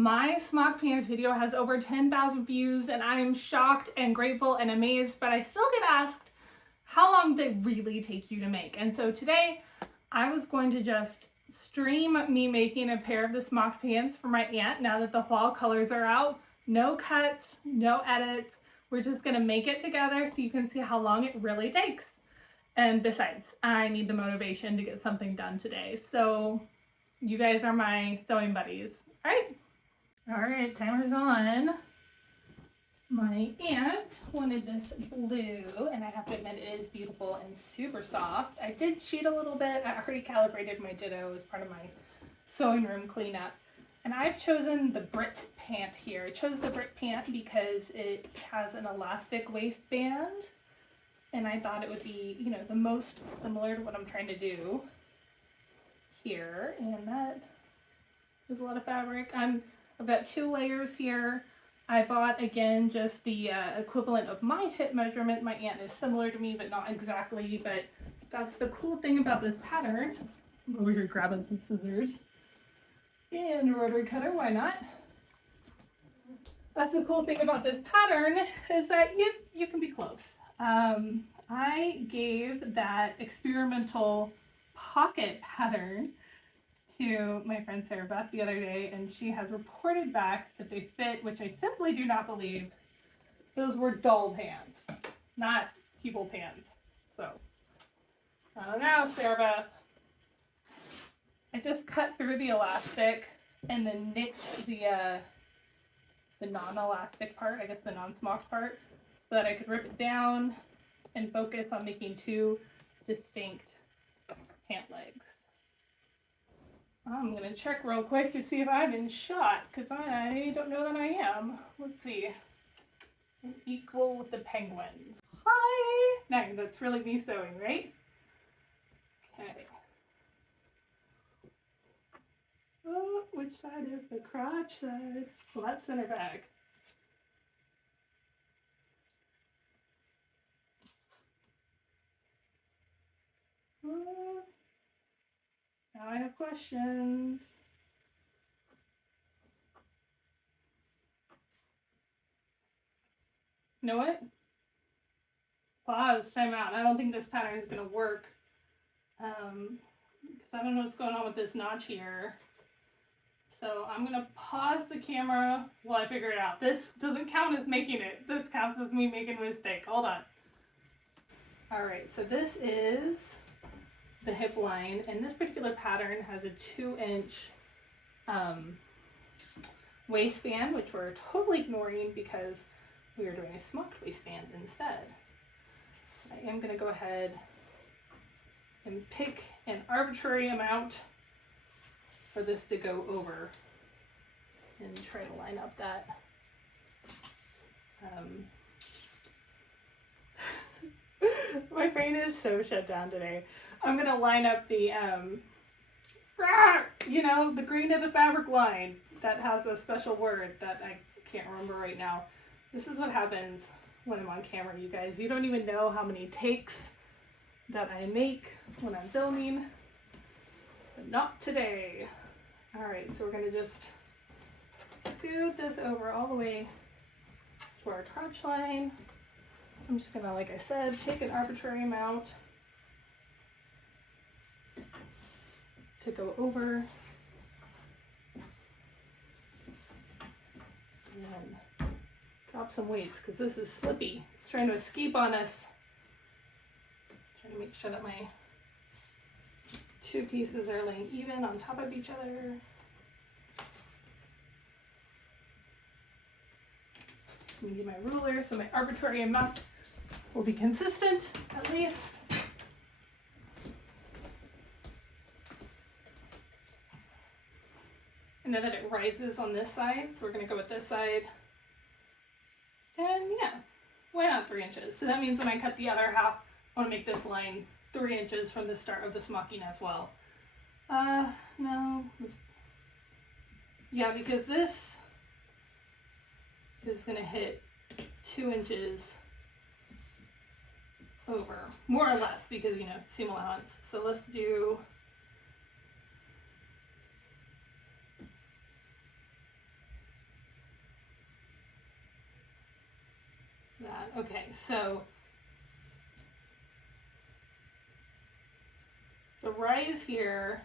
My Smocked pants video has over 10,000 views and I am shocked and grateful and amazed, but I still get asked how long they really take you to make. And so today I was going to just stream me making a pair of the Smocked pants for my aunt now that the fall colors are out. No cuts, no edits. We're just gonna make it together so you can see how long it really takes. And besides, I need the motivation to get something done today. So you guys are my sewing buddies. All right, timer's on. My aunt wanted this blue, and I have to admit it is beautiful and super soft. I did cheat a little bit. I already calibrated my ditto as part of my sewing room cleanup. And I've chosen the Brit pant here. I chose the Brit pant because it has an elastic waistband, and I thought it would be, you know, the most similar to what I'm trying to do here. And that is a lot of fabric. I've got 2 layers here. I bought, again, just the equivalent of my hip measurement. My aunt is similar to me, but not exactly. But that's the cool thing about this pattern. I'm over here grabbing some scissors and a rotary cutter, why not? That's the cool thing about this pattern is that you can be close. I gave that experimental pocket pattern to my friend Sarah Beth the other day, and she has reported back that they fit, which I simply do not believe. Those were doll pants, not people pants. So, I don't know, Sarah Beth. I just cut through the elastic and then knit the non-elastic part, I guess the non-smocked part, so that I could rip it down and focus on making 2 distinct pant legs. I'm going to check real quick to see if I'm in shot, because I don't know that I am. Let's see. I'm equal with the penguins. Hi! No, that's really me sewing, right? Okay. Oh, which side is the crotch side? Well, that's center back. Now I have questions. You know what? Pause, time out. I don't think this pattern is going to work. Because I don't know what's going on with this notch here. So I'm going to pause the camera while I figure it out. This doesn't count as making it. This counts as me making a mistake. Hold on. All right, so this is the hip line, and this particular pattern has a 2-inch waistband, which we're totally ignoring because we are doing a smocked waistband instead. I am going to go ahead and pick an arbitrary amount for this to go over and try to line up that my brain is so shut down today. I'm gonna line up the you know, the green of the fabric line that has a special word that I can't remember right now. This is what happens when I'm on camera, you guys. You don't even know how many takes that I make when I'm filming, but not today. All right, so we're gonna just scoot this over all the way to our crotch line. I'm just gonna, like I said, take an arbitrary amount to go over, and then drop some weights because this is slippy. It's trying to escape on us. Trying to make sure that my 2 pieces are laying even on top of each other. Let me get my ruler so my arbitrary amount will be consistent, at least. I know that it rises on this side, so we're going to go with this side. And yeah, why not 3 inches? So that means when I cut the other half, I want to make this line 3 inches from the start of the smocking as well. No. Yeah, because this is going to hit 2 inches over, more or less, because, you know, seam allowance. So let's do Okay, so the rise here,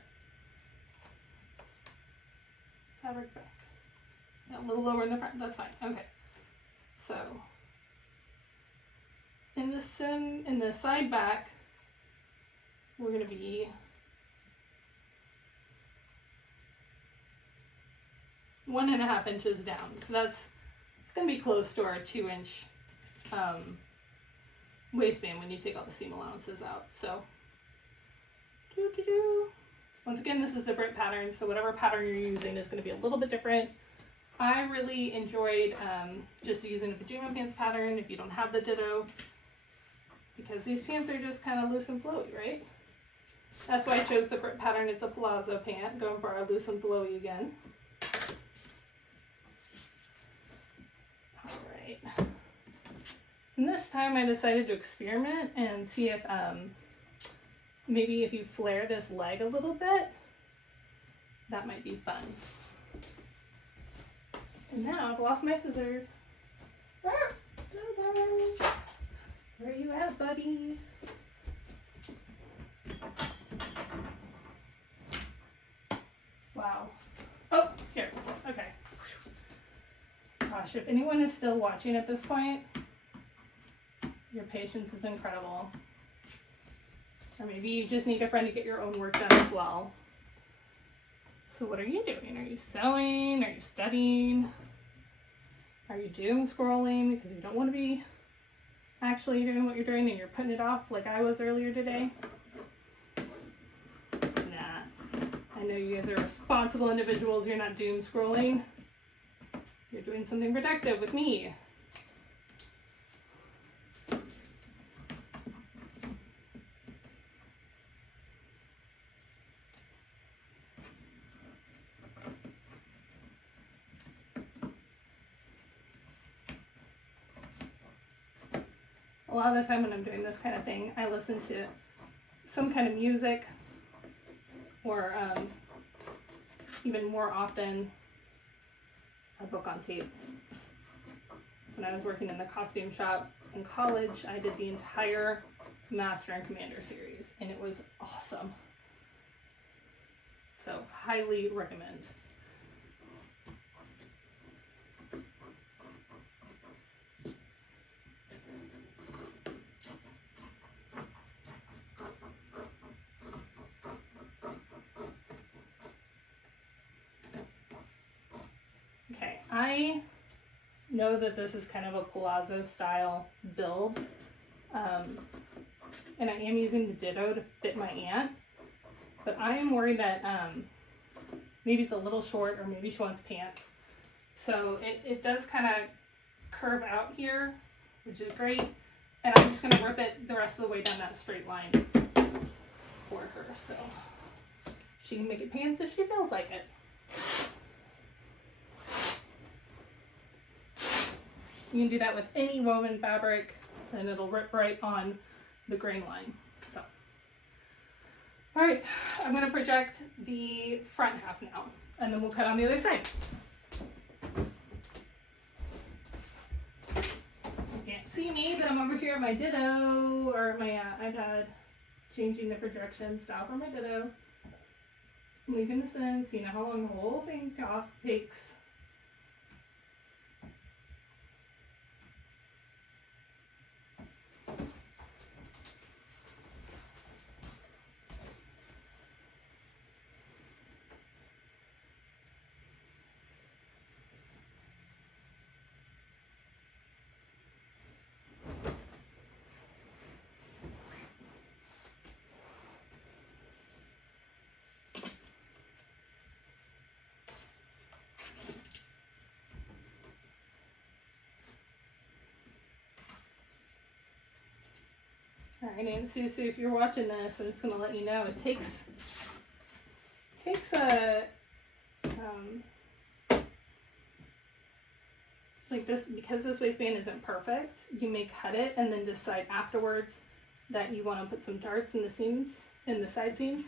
fabric back, a little lower in the front, that's fine. Okay, so in the side back, we're going to be 1.5 inches down. So it's going to be close to our 2-inch waistband when you take all the seam allowances out. So once again, this is the Brit pattern, so whatever pattern you're using is going to be a little bit different. I really enjoyed just using a pajama pants pattern if you don't have the ditto, because these pants are just kind of loose and flowy, right? That's why I chose the Brit pattern. It's a palazzo pant, going for our loose and flowy again. All right. And this time I decided to experiment and see if maybe if you flare this leg a little bit, that might be fun. And now I've lost my scissors. Where are you at, buddy? Wow. Oh, here. Okay. Gosh, if anyone is still watching at this point, your patience is incredible. Or maybe you just need a friend to get your own work done as well. So what are you doing? Are you sewing? Are you studying? Are you doom scrolling because you don't want to be actually doing what you're doing and you're putting it off like I was earlier today? Nah. I know you guys are responsible individuals. You're not doom scrolling. You're doing something productive with me. A lot of the time when I'm doing this kind of thing, I listen to some kind of music, or even more often, a book on tape. When I was working in the costume shop in college, I did the entire Master and Commander series, and it was awesome. So, highly recommend. I know that this is kind of a palazzo style build, and I am using the ditto to fit my aunt, but I am worried that maybe it's a little short, or maybe she wants pants. So it does kind of curve out here, which is great, and I'm just going to rip it the rest of the way down that straight line for her, so she can make it pants if she feels like it. You can do that with any woven fabric, and it'll rip right on the grain line. So, all right, I'm going to project the front half now, and then we'll cut on the other side. You can't see me, but I'm over here at my ditto, or my iPad, changing the projection style for my ditto. I'm leaving this in, so you know how long the whole thing takes. Alright, and Susu, if you're watching this, I'm just going to let you know, it takes a, like this, because this waistband isn't perfect, you may cut it and then decide afterwards that you want to put some darts in the seams, in the side seams,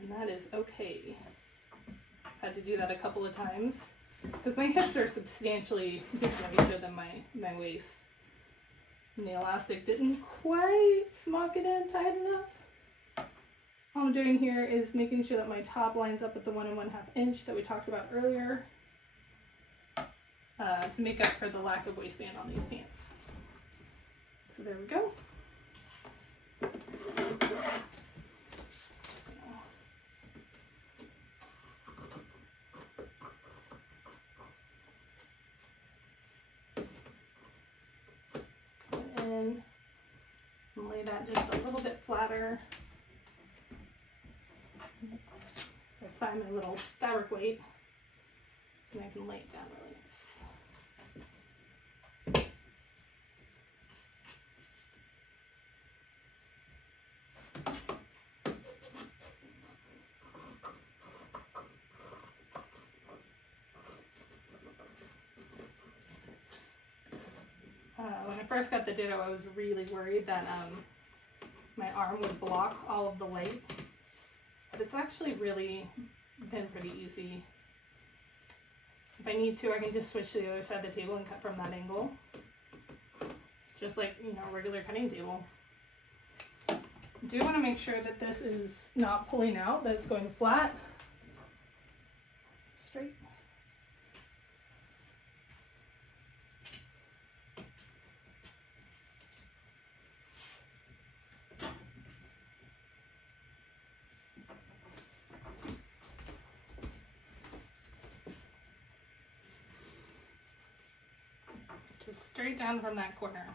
and that is okay. I've had to do that a couple of times, because my hips are substantially different than my waist. And the elastic didn't quite smock it in tight enough. All I'm doing here is making sure that my top lines up with the 1 1/2 inch that we talked about earlier to make up for the lack of waistband on these pants. So there we go. And lay that just a little bit flatter. I find my little fabric weight and I can lay it down really nice. When I first got the Ditto, I was really worried that my arm would block all of the light, but it's actually really been pretty easy. If I need to, I can just switch to the other side of the table and cut from that angle, just like, you know, a regular cutting table. I do want to make sure that this is not pulling out, that it's going flat, straight. Just straight down from that corner.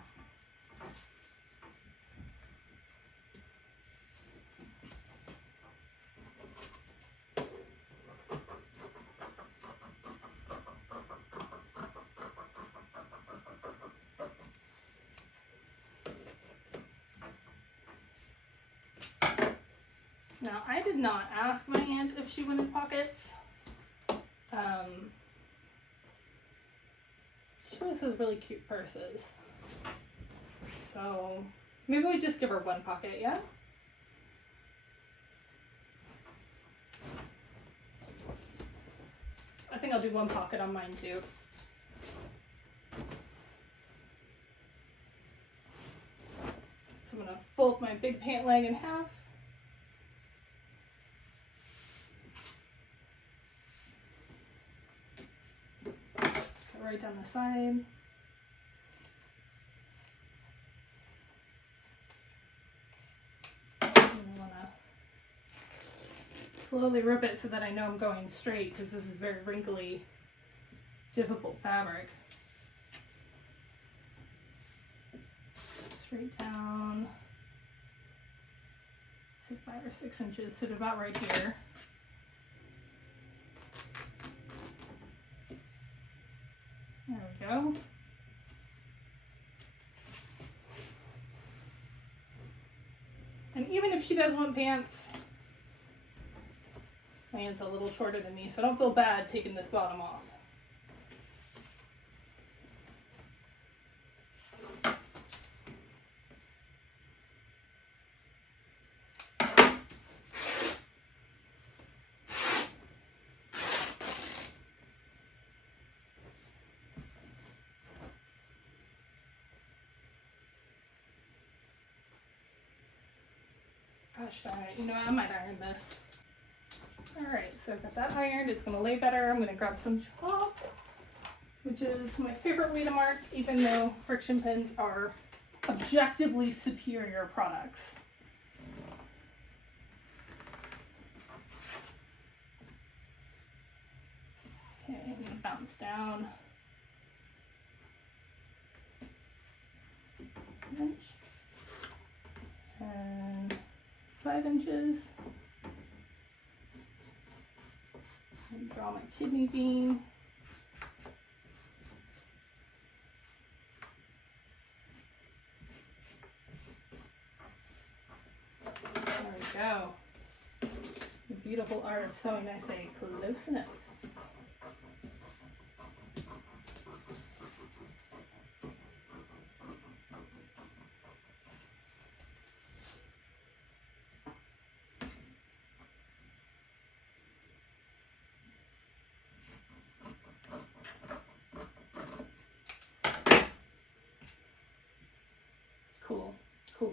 Now, I did not ask my aunt if she wanted pockets. She always has really cute purses. So maybe we just give her one pocket, yeah? I think I'll do one pocket on mine too. So I'm gonna fold my big pant leg in half. Right down the side. And I want to slowly rip it so that I know I'm going straight, because this is very wrinkly, difficult fabric. Straight down, say 5 or 6 inches, so about right here. There we go. And even if she does want pants, my aunt's a little shorter than me, so I don't feel bad taking this bottom off. Gosh darn it, you know what, I might iron this. Alright, so I've got that ironed, it's going to lay better. I'm going to grab some chalk, which is my favorite way to mark, even though friction pens are objectively superior products. Okay, I'm going to bounce down an inch and 5 inches. And draw my kidney bean. There we go. The beautiful art of sewing, I say, close enough.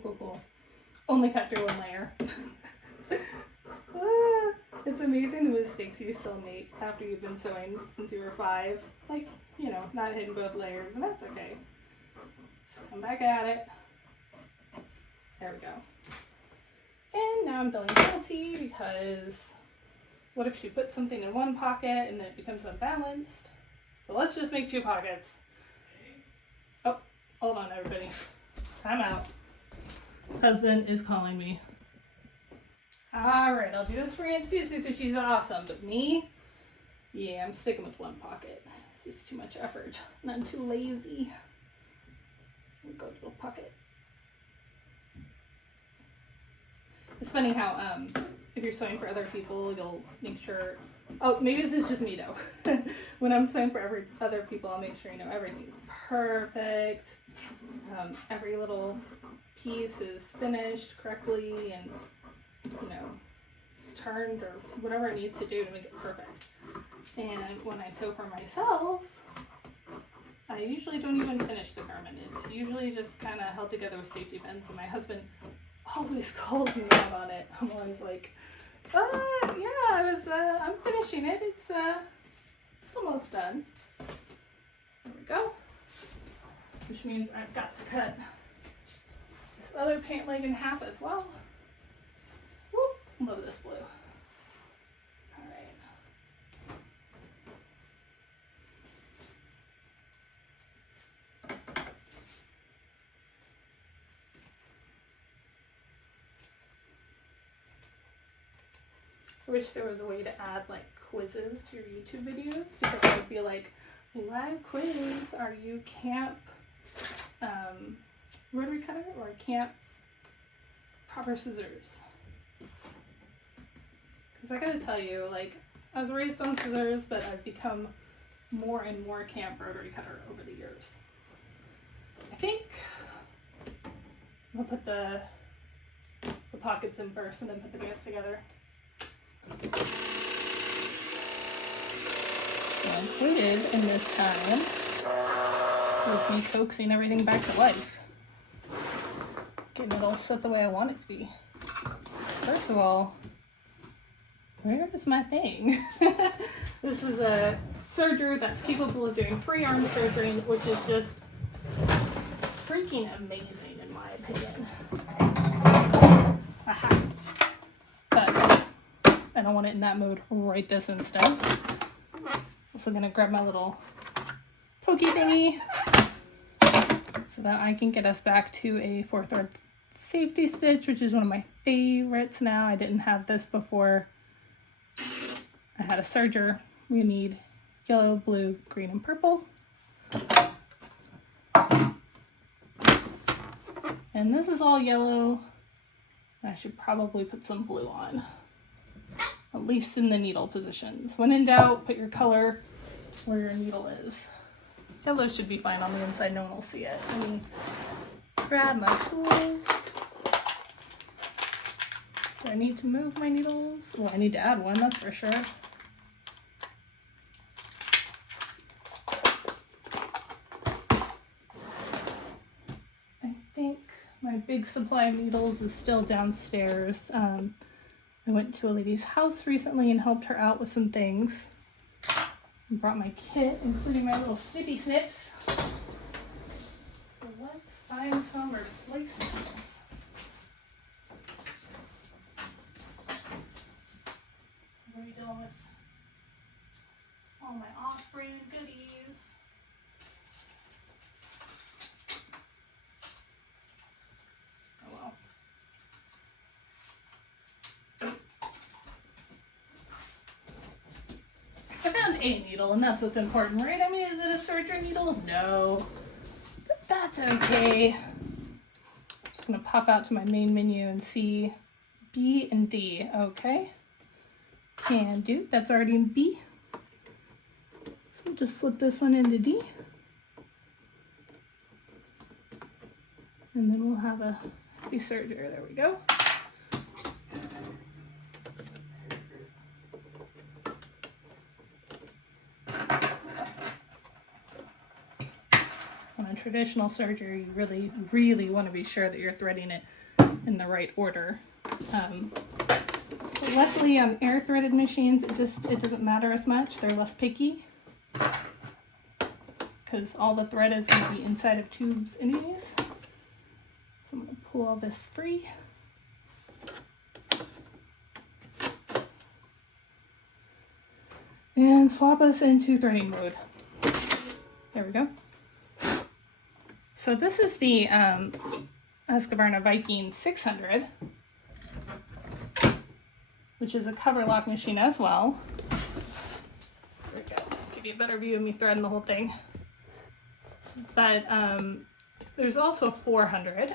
Cool. Only cut through one layer. It's amazing the mistakes you still make after you've been sewing since you were 5. Like, you know, not hitting both layers, and that's okay. Just come back at it. There we go. And now I'm feeling guilty because what if she puts something in one pocket and then it becomes unbalanced? So let's just make 2 pockets. Oh, hold on everybody. Time out. Husband is calling me. Alright, I'll do this for Aunt Susu because she's awesome, but me? Yeah, I'm sticking with 1 pocket. It's just too much effort, and I'm too lazy. Go to the pocket. It's funny how if you're sewing for other people, you'll make sure. Oh, maybe this is just me though. When I'm sewing for other people, I'll make sure you know everything's perfect. Every little piece is finished correctly and, you know, turned or whatever it needs to do to make it perfect. And when I sew for myself, I usually don't even finish the garment. It's usually just kind of held together with safety pins, and my husband always calls me out on it. I'm always like, yeah, I'm finishing it. It's almost done. There we go. Which means I've got to cut this other pant leg in half as well. Whoop, love this blue. Alright. I wish there was a way to add like quizzes to your YouTube videos, because I would be like, live quiz, are you camp rotary cutter or camp proper scissors? Because I gotta tell you, like, I was raised on scissors, but I've become more and more camp rotary cutter over the years. I think I'll put the pockets in first and then put the pants together. So included in this time is me coaxing everything back to life. Getting it all set the way I want it to be. First of all, where is my thing? This is a serger that's capable of doing free arm sergering, which is just freaking amazing in my opinion. Aha. But I don't want it in that mode right this instant. Also gonna grab my little pokey thingy so that I can get us back to a 4-thread safety stitch, which is one of my favorites now. I didn't have this before I had a serger. We need yellow, blue, green, and purple. And this is all yellow. I should probably put some blue on, at least in the needle positions. When in doubt, put your color where your needle is. Yellow should be fine on the inside, no one will see it. Let me grab my tools. Do I need to move my needles? Well, I need to add one, that's for sure. I think my big supply of needles is still downstairs. I went to a lady's house recently and helped her out with some things. I brought my kit, including my little snippy snips. So let's find some replacements. What are we dealing with? All my off-brand goodies. Oh well. I found a needle, and that's what's important, right? I mean, is it a serger needle? No. But that's okay. Just gonna pop out to my main menu and see B and D. Okay. Can do. That's already in B. So we'll just slip this one into D. And then we'll have a happy serger. There we go. On a traditional serger, you really want to be sure that you're threading it in the right order. Luckily on air threaded machines, it doesn't matter as much. They're less picky because all the thread is going to be inside of tubes anyways. So I'm going to pull all this free. And swap us into threading mode. There we go. So this is the Husqvarna Viking 600, which is a cover lock machine as well. There we go. Give you a better view of me threading the whole thing. But there's also 400,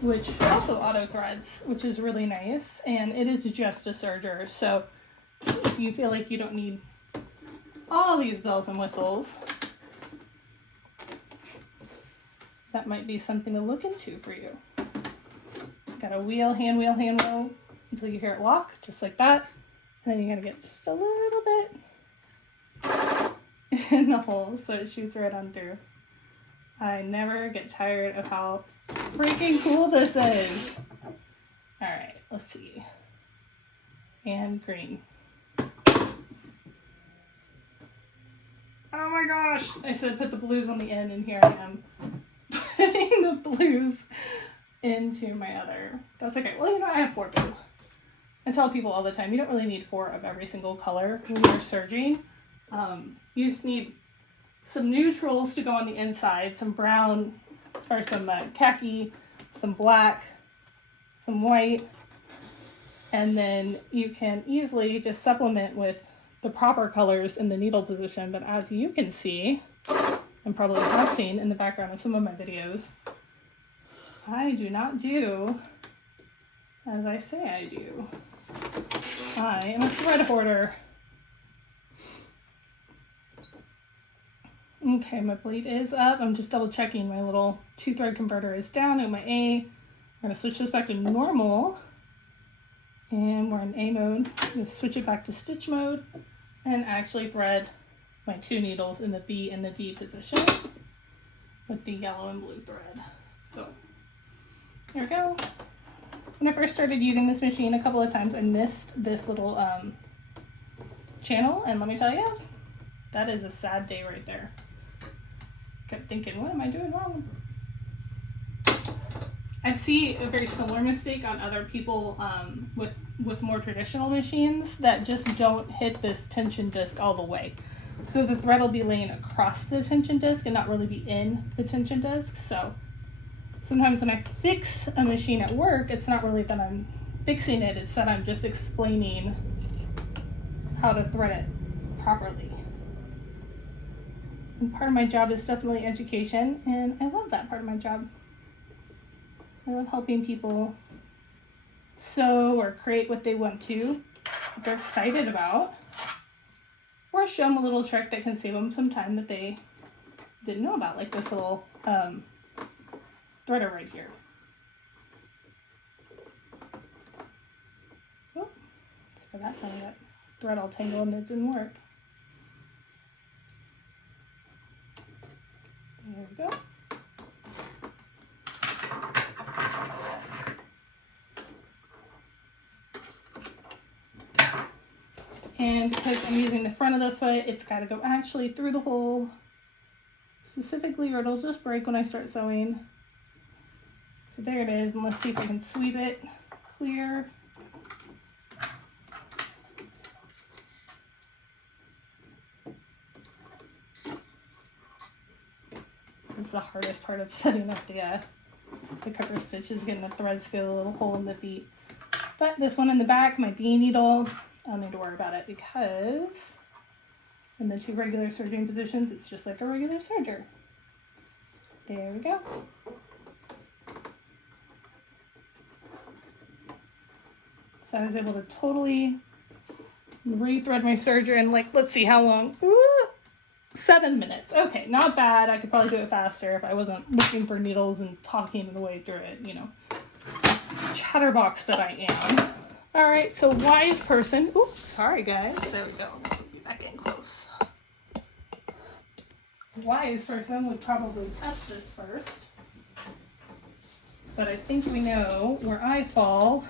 which also auto threads, which is really nice. And it is just a serger. So if you feel like you don't need all these bells and whistles, that might be something to look into for you. Got a wheel, hand wheel until you hear it lock, just like that. And then you gotta get just a little bit in the hole so it shoots right on through. I never get tired of how freaking cool this is. All right, let's see. And green. Oh my gosh, I said put the blues on the end, and here I am putting the blues into my other. That's okay. Well, you know, I have 4 blue. I tell people all the time, you don't really need 4 of every single color when you're serging. You just need some neutrals to go on the inside, some brown, or some khaki, some black, some white, and then you can easily just supplement with the proper colors in the needle position. But as you can see, and probably have seen in the background of some of my videos, I do not do as I say I do. I am a thread hoarder. Okay, my bleed is up. I'm just double checking my little 2-thread converter is down and my A. I'm going to switch this back to normal. And we're in A mode. I'm going to switch it back to stitch mode and actually thread my 2 needles in the B and the D position with the yellow and blue thread. So here we go. When I first started using this machine, a couple of times I missed this little channel, and let me tell you, that is a sad day right there. Kept thinking, what am I doing wrong? I see a very similar mistake on other people with more traditional machines that just don't hit this tension disc all the way. So the thread will be laying across the tension disc and not really be in the tension disc. So sometimes when I fix a machine at work, it's not really that I'm fixing it, it's that I'm just explaining how to thread it properly. And part of my job is definitely education, and I love that part of my job. I love helping people sew or create what they want to, what they're excited about, or show them a little trick that can save them some time that they didn't know about, like this little threader right here. Oh, for that time I got thread all tangled and it didn't work. There we go. And because I'm using the front of the foot, it's got to go actually through the hole specifically, or it'll just break when I start sewing. So there it is, and let's see if I can sweep it clear. This is the hardest part of setting up the cover stitches, getting the threads through the little hole in the feet. But this one in the back, my D needle, I don't need to worry about it because in the 2 regular serging positions, it's just like a regular serger. There we go. So I was able to totally rethread my serger in, like, let's see how long. Ooh, 7 minutes. Okay, not bad. I could probably do it faster if I wasn't looking for needles and talking the way through it, you know. Chatterbox that I am. All right, so wise person. Oops, sorry guys. There we go. Let me put you back in close. Wise person would probably test this first. but I think we know where I fall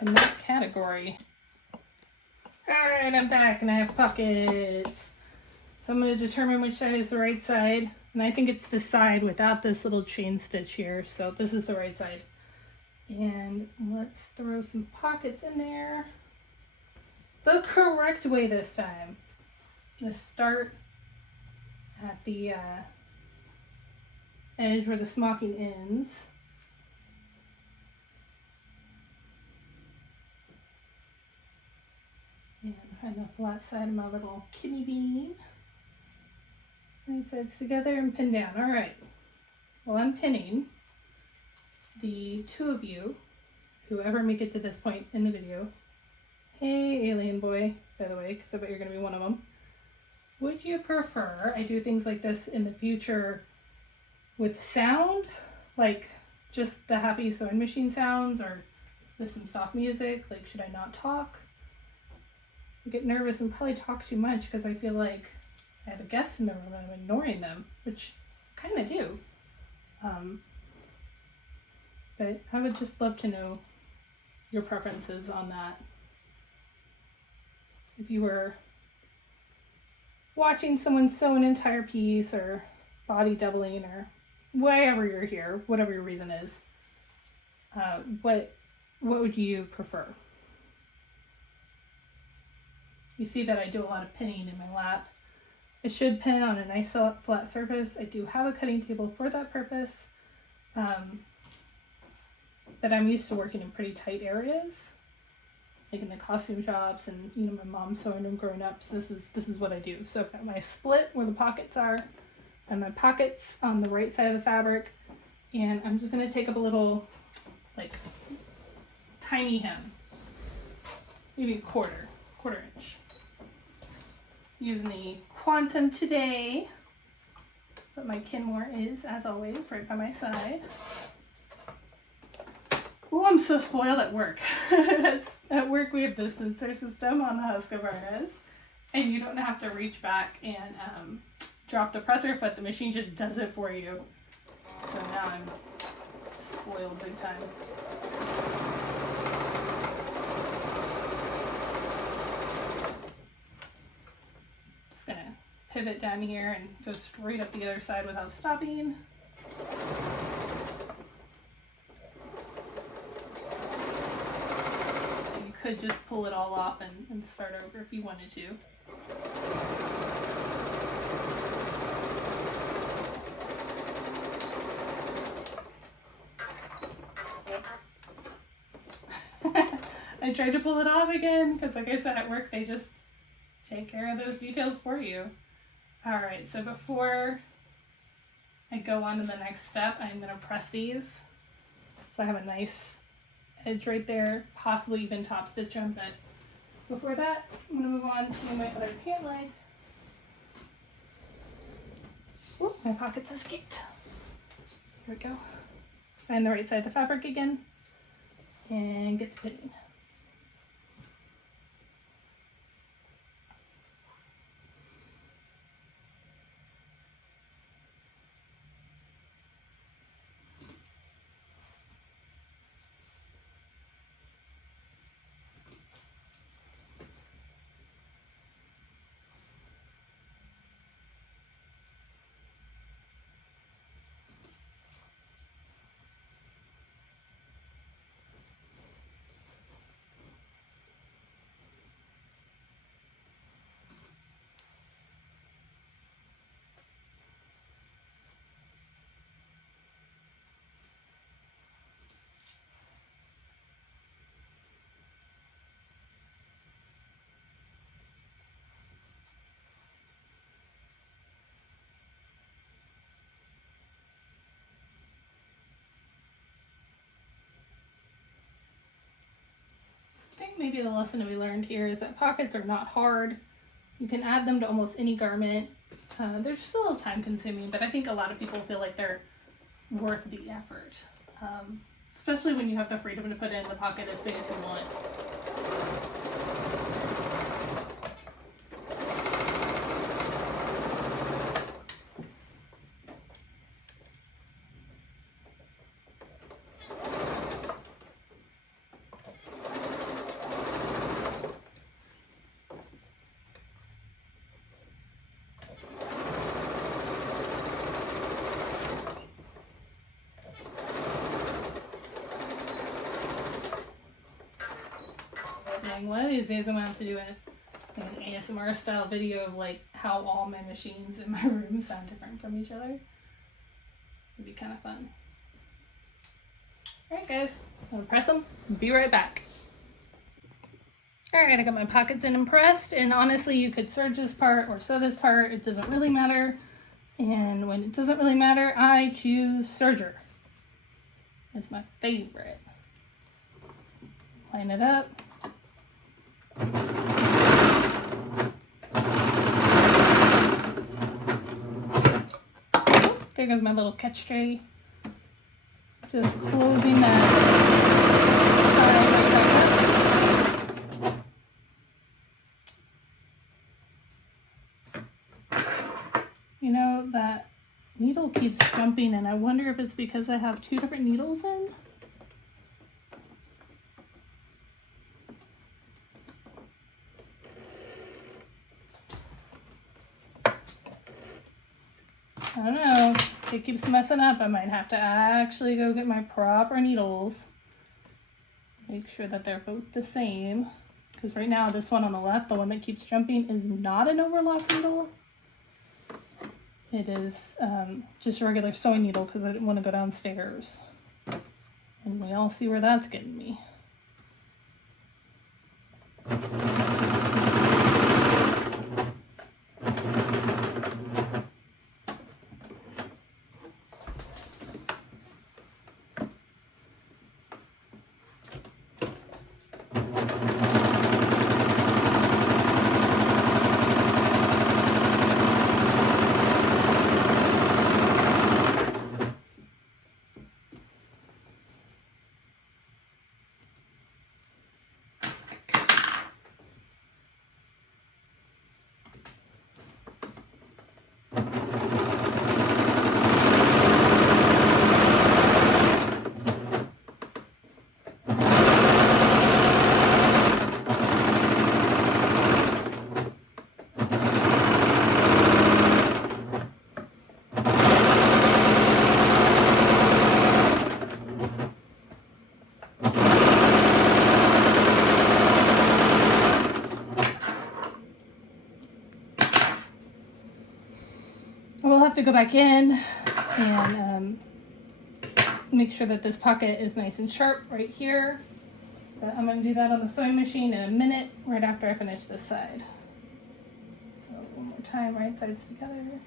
in that category. Alright, I'm back and I have pockets. So I'm going to determine which side is the right side. And I think it's the side without this little chain stitch here. So this is the right side. And let's throw some pockets in there. The correct way this time. I'm going to start at the edge where the smocking ends. And find the flat side of my little kidney bean. Right sides together and pin down. All right. Well, I'm pinning. The two of you, whoever make it to this point in the video, hey alien boy, by the way, because I bet you're going to be one of them, would you prefer I do things like this in the future with sound, like just the happy sewing machine sounds, or with some soft music? Like, should I not talk? I get nervous and probably talk too much because I feel like I have a guest in the room and I'm ignoring them, which I kind of do. But I would just love to know your preferences on that. If you were watching someone sew an entire piece or body doubling or wherever you're here, whatever your reason is, what would you prefer? You see that I do a lot of pinning in my lap. I should pin on a nice flat surface. I do have a cutting table for that purpose. But I'm used to working in pretty tight areas, like in the costume shops and, you know, my mom's sewing room growing up. So this is what I do. So I've got my split where the pockets are and my pockets on the right side of the fabric. And I'm just going to take up a little, like, tiny hem, maybe a quarter inch. Using the Quantum today, but my Kenmore is, as always, right by my side. Oh, I'm so spoiled at work. At work we have the sensor system on the Husqvarnas, and you don't have to reach back and drop the presser foot. The machine just does it for you. So now I'm spoiled big time. Just gonna pivot down here and go straight up the other side without stopping. Could just pull it all off and start over if you wanted to. I tried to pull it off again because, like I said, at work they just take care of those details for you. Alright, so before I go on to the next step, I'm going to press these so I have a nice edge right there, possibly even top stitch them, but before that, I'm going to move on to my other pant leg. Oop, my pockets escaped. Here we go. Find the right side of the fabric again, and get the pinning. I think maybe the lesson that we learned here is that pockets are not hard. You can add them to almost any garment. They're just a little time consuming, but I think a lot of people feel like they're worth the effort. Especially when you have the freedom to put in the pocket as big as you want. annoying. One of these days I'm gonna have to do an ASMR style video of like how all my machines in my room sound different from each other. It'd be kind of fun. Alright guys, I'm gonna press them, be right back. Alright, I got my pockets in and pressed, and honestly you could serge this part or sew this part, it doesn't really matter. And when it doesn't really matter, I choose serger. It's my favorite. Line it up. There goes my little catch tray. Just closing that side right there. You know, that needle keeps jumping, and I wonder if it's because I have two different needles in. I don't know. If it keeps messing up, I might have to actually go get my proper needles. Make sure that they're both the same. Because right now, this one on the left, the one that keeps jumping, is not an overlock needle. It is just a regular sewing needle because I didn't want to go downstairs. And we all see where that's getting me. We'll have to go back in and make sure that this pocket is nice and sharp right here. But I'm going to do that on the sewing machine in a minute, right after I finish this side. So one more time, right sides together.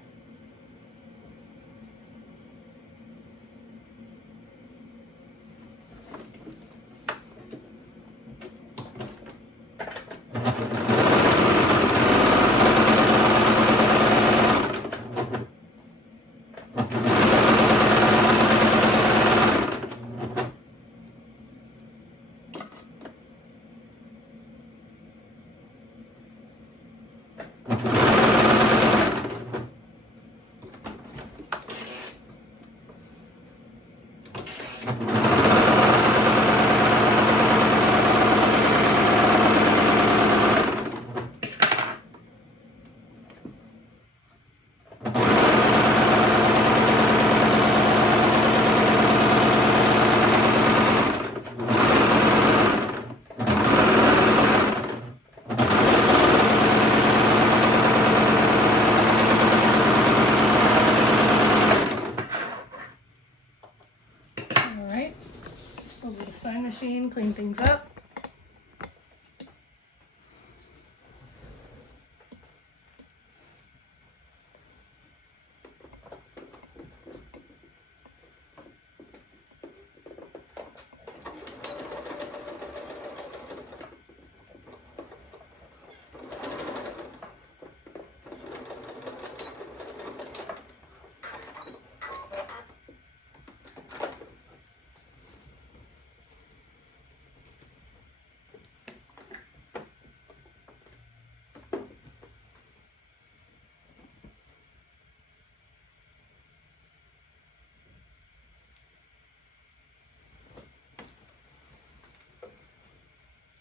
Machine, clean things up.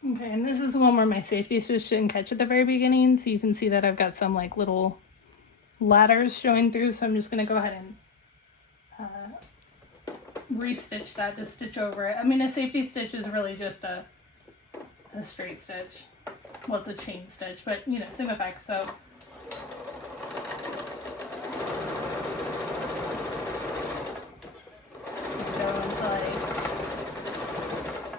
Okay, and this is the one where my safety stitch didn't catch at the very beginning, so you can see that I've got some like little ladders showing through, so I'm just going to go ahead and re-stitch that, just stitch over it. I mean, a safety stitch is really just a a straight stitch. Well, it's a chain stitch, but you know, same effect. So go until I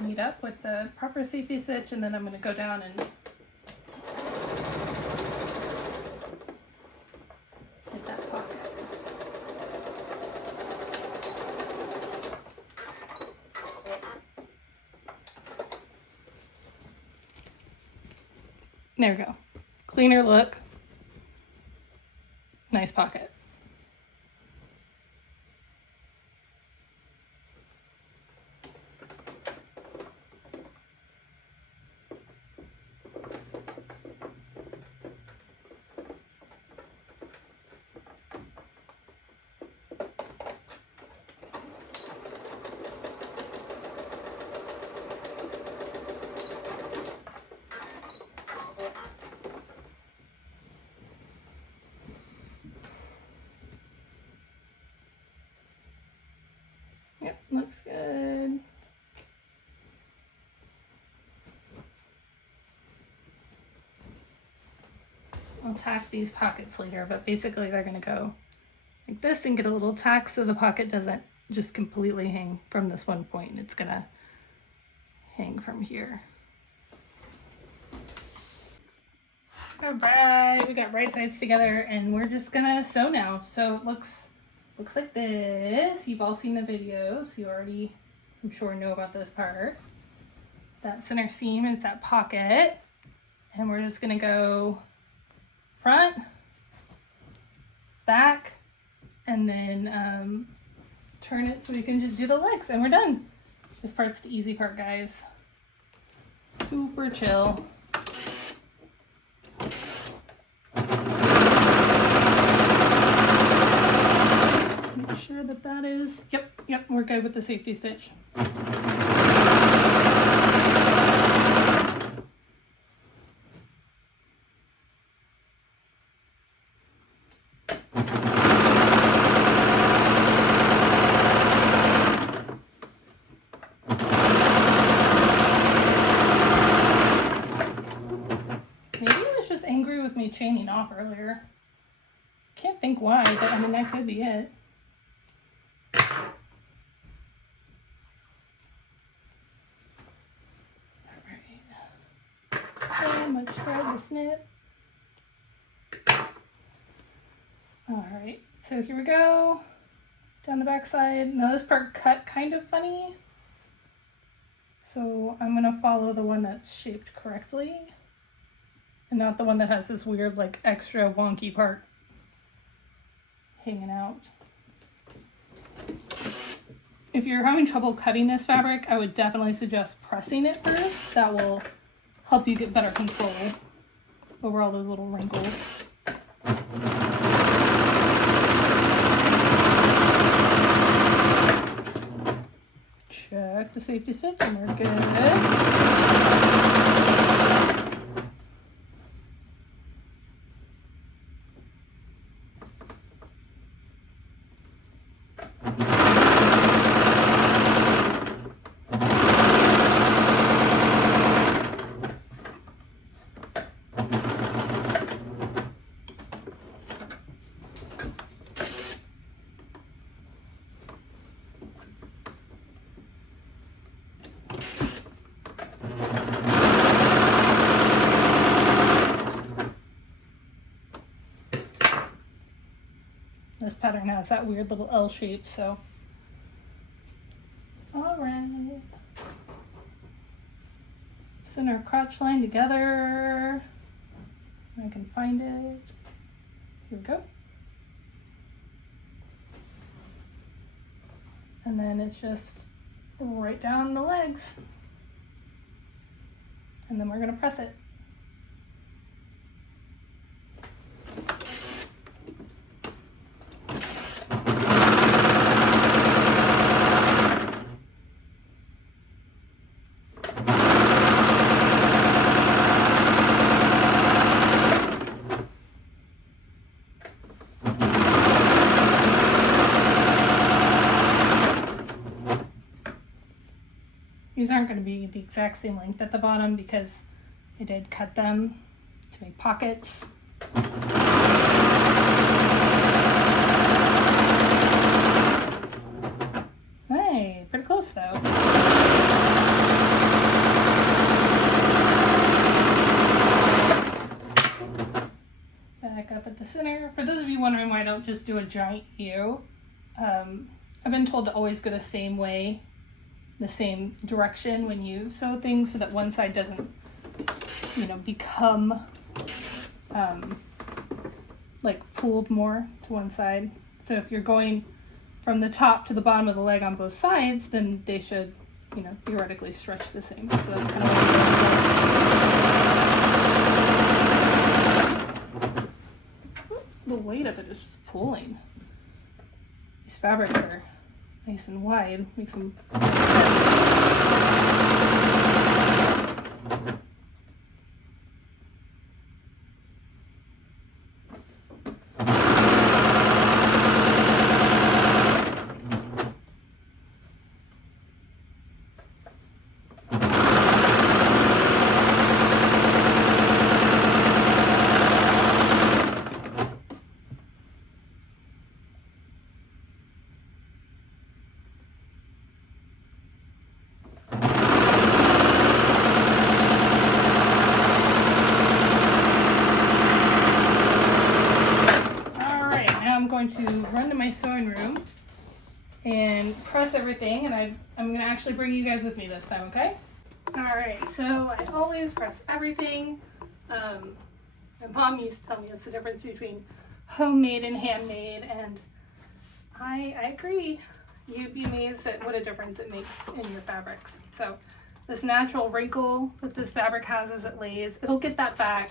meet up with the proper safety stitch, and then I'm going to go down and get that pocket. There we go. Cleaner look. Nice pocket. Yep, looks good. I'll tack these pockets later, but basically they're going to go like this and get a little tack so the pocket doesn't just completely hang from this one point. It's going to hang from here. All right, we got right sides together and we're just going to sew now. So it looks like this. You've all seen the video, so you already, I'm sure, know about this part. That center seam is that pocket, and we're just gonna go front, back, and then turn it so we can just do the legs, and we're done. This part's the easy part, guys. Super chill. Sure that is, yep, we're good with the safety stitch. Maybe I was just angry with me chaining off earlier. Can't think why, but I mean, that could be it. So much thread to snip. Alright, so here we go. Down the back side. Now this part cut kind of funny. So I'm going to follow the one that's shaped correctly. And not the one that has this weird, like, extra wonky part hanging out. If you're having trouble cutting this fabric, I would definitely suggest pressing it first. That will help you get better control over all those little wrinkles. Check the safety stitch and we're good. This pattern has that weird little L shape, so. All right. Center crotch line together. I can find it. Here we go. And then it's just right down the legs. And then we're gonna press it. These aren't going to be the exact same length at the bottom because I did cut them to make pockets. Hey, pretty close though. Back up at the center. For those of you wondering why I don't just do a giant U, I've been told to always go the same way, the same direction when you sew things so that one side doesn't, you know, become like pulled more to one side. So if you're going from the top to the bottom of the leg on both sides, then they should, you know, theoretically stretch the same. So that's kind of what the weight of it is just pulling. These fabrics are nice and wide, makes them to run to my sewing room and press everything, and I'm going to actually bring you guys with me this time, okay? Alright, so I always press everything. My mom used to tell me it's the difference between homemade and handmade, and I agree. You'd be amazed at what a difference it makes in your fabrics. So this natural wrinkle that this fabric has as it lays, it'll get that back.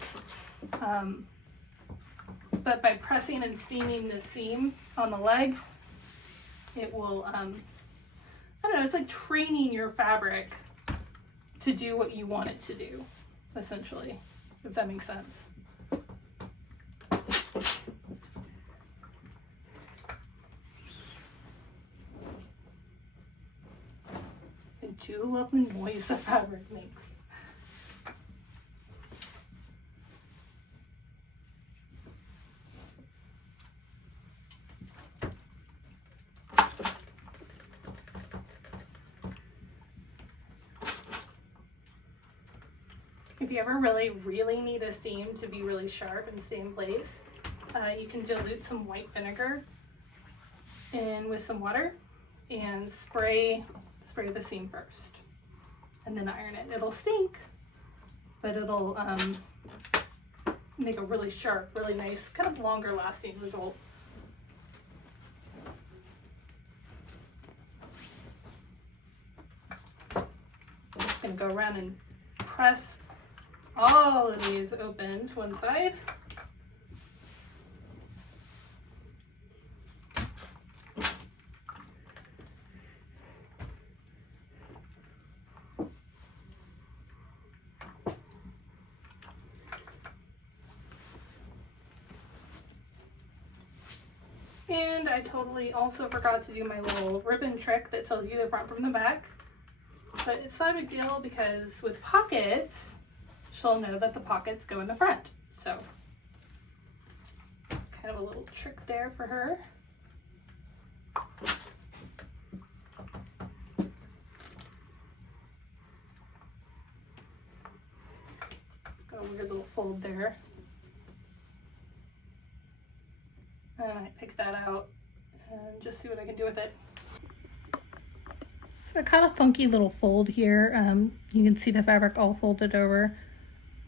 But by pressing and steaming the seam on the leg, it will, I don't know, it's like training your fabric to do what you want it to do, essentially, if that makes sense. I do love the noise the fabric makes. If you ever really need a seam to be really sharp and stay in place, you can dilute some white vinegar in with some water and spray the seam first, and then iron it. It'll stink, but it'll make a really sharp, really nice, kind of longer lasting result. I'm just gonna go around and press all of these open to one side. And I totally also forgot to do my little ribbon trick that tells you the front from the back. But it's not a big deal because with pockets, she'll know that the pockets go in the front. So kind of a little trick there for her. Got a weird little fold there. And I pick that out and just see what I can do with it. So a kind of funky little fold here. You can see the fabric all folded over,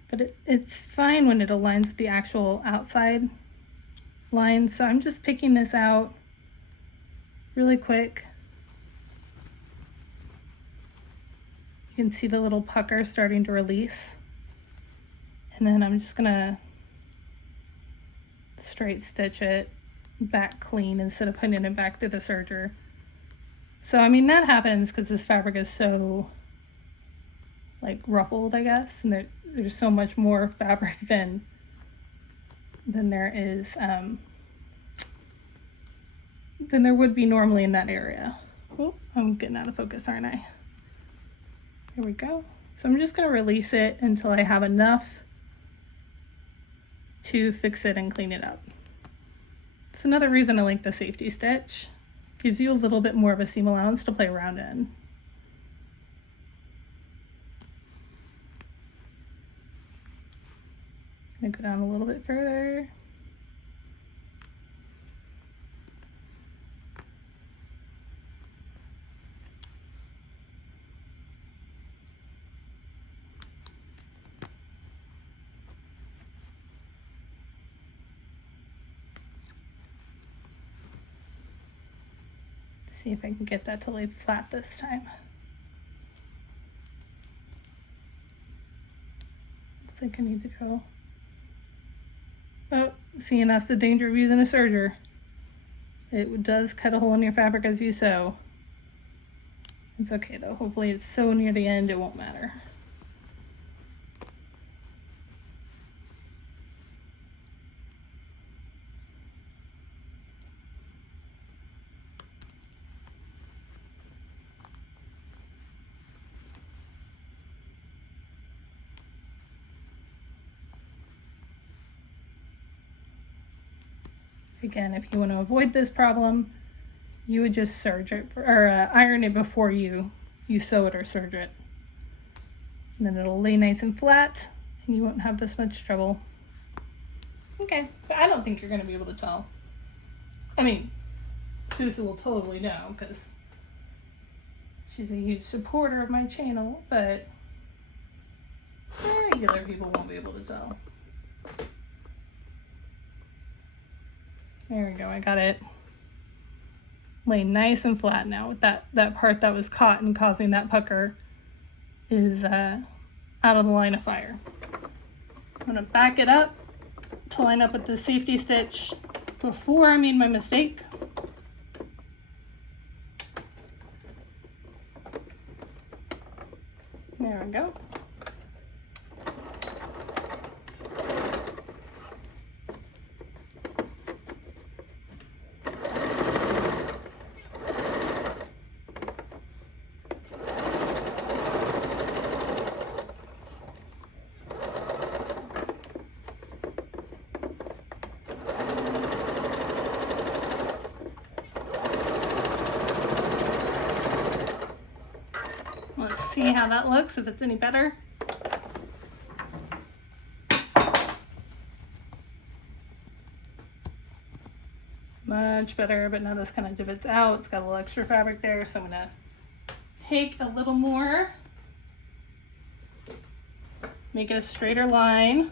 but it's fine when it aligns with the actual outside lines. So I'm just picking this out really quick. You can see the little pucker starting to release. And then I'm just gonna straight stitch it back clean instead of putting it back through the serger. So I mean that happens because this fabric is so like ruffled, I guess, and there's so much more fabric than there is than there would be normally in that area. Oh, I'm getting out of focus, aren't I? There we go. So I'm just going to release it until I have enough to fix it and clean it up. It's another reason I like the safety stitch. Gives you a little bit more of a seam allowance to play around in. I'm gonna go down a little bit further. See if I can get that to lay flat this time. Looks like I need to go. Oh, see, and that's the danger of using a serger. It does cut a hole in your fabric as you sew. It's okay though. Hopefully it's so near the end it won't matter. Again, if you want to avoid this problem, you would just serge it or iron it before you sew it or serge it. And then it'll lay nice and flat and you won't have this much trouble. Okay, but I don't think you're going to be able to tell. I mean, Susan will totally know because she's a huge supporter of my channel, but regular people won't be able to tell. There we go, I got it laying nice and flat now. With that part that was caught and causing that pucker is out of the line of fire. I'm gonna back it up to line up with the safety stitch before I made my mistake. There we go. Let's see how that looks, if it's any better. Much better, but now this kind of divots out. It's got a little extra fabric there, so I'm gonna take a little more, make it a straighter line.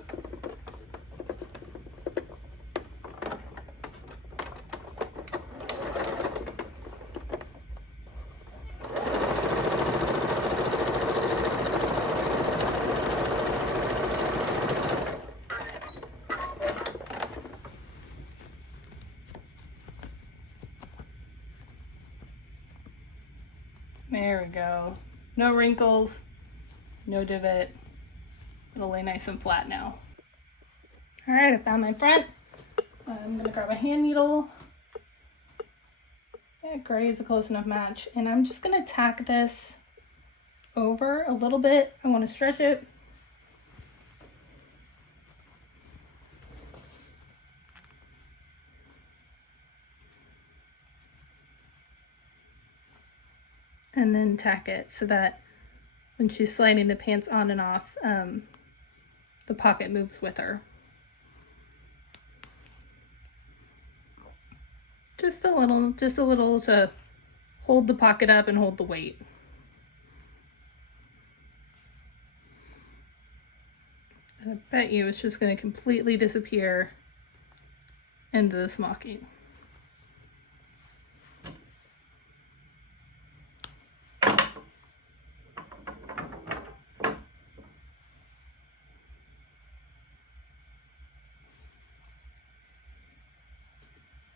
There we go. No wrinkles, no divot. It'll lay nice and flat now. All right, I found my front. I'm gonna grab a hand needle. Yeah, gray is a close enough match. And I'm just gonna tack this over a little bit. I wanna stretch it. And then tack it so that when she's sliding the pants on and off, the pocket moves with her. Just a little to hold the pocket up and hold the weight. And I bet you it's just going to completely disappear into the smocking.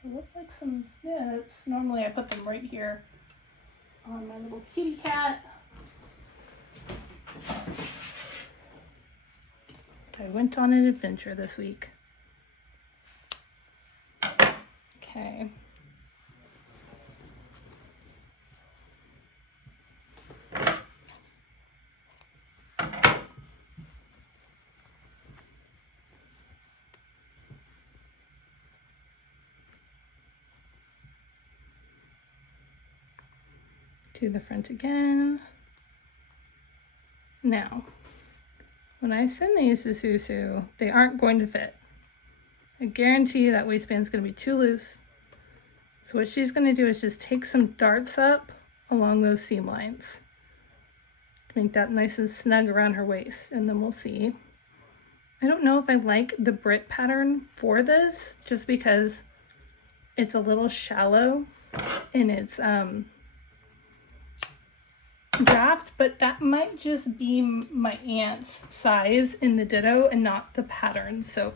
Look like some snips. Normally I put them right here on my little kitty cat. I went on an adventure this week. Okay. Do the front again. Now, when I send these to Susu, they aren't going to fit. I guarantee you that waistband's going to be too loose. So what she's going to do is just take some darts up along those seam lines to make that nice and snug around her waist, and then we'll see. I don't know if I like the Brit pattern for this, just because it's a little shallow in its draft, but that might just be my aunt's size in the Ditto and not the pattern. So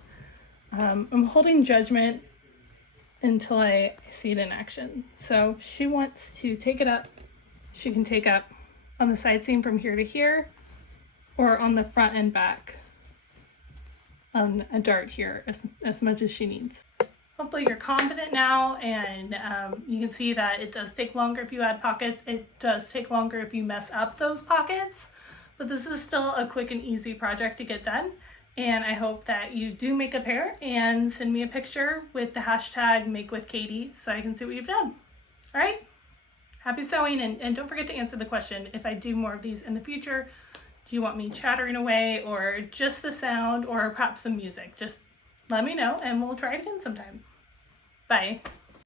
I'm holding judgment until I see it in action. So if she wants to take it up, she can take up on the side seam from here to here, or on the front and back on a dart here as much as she needs. Hopefully you're confident now, and you can see that it does take longer if you add pockets. It does take longer if you mess up those pockets, but this is still a quick and easy project to get done. And I hope that you do make a pair and send me a picture with the hashtag #MakeWithKaedy so I can see what you've done. All right, happy sewing, and don't forget to answer the question if I do more of these in the future. Do you want me chattering away, or just the sound, or perhaps some music? Just let me know and we'll try it again sometime. Bye.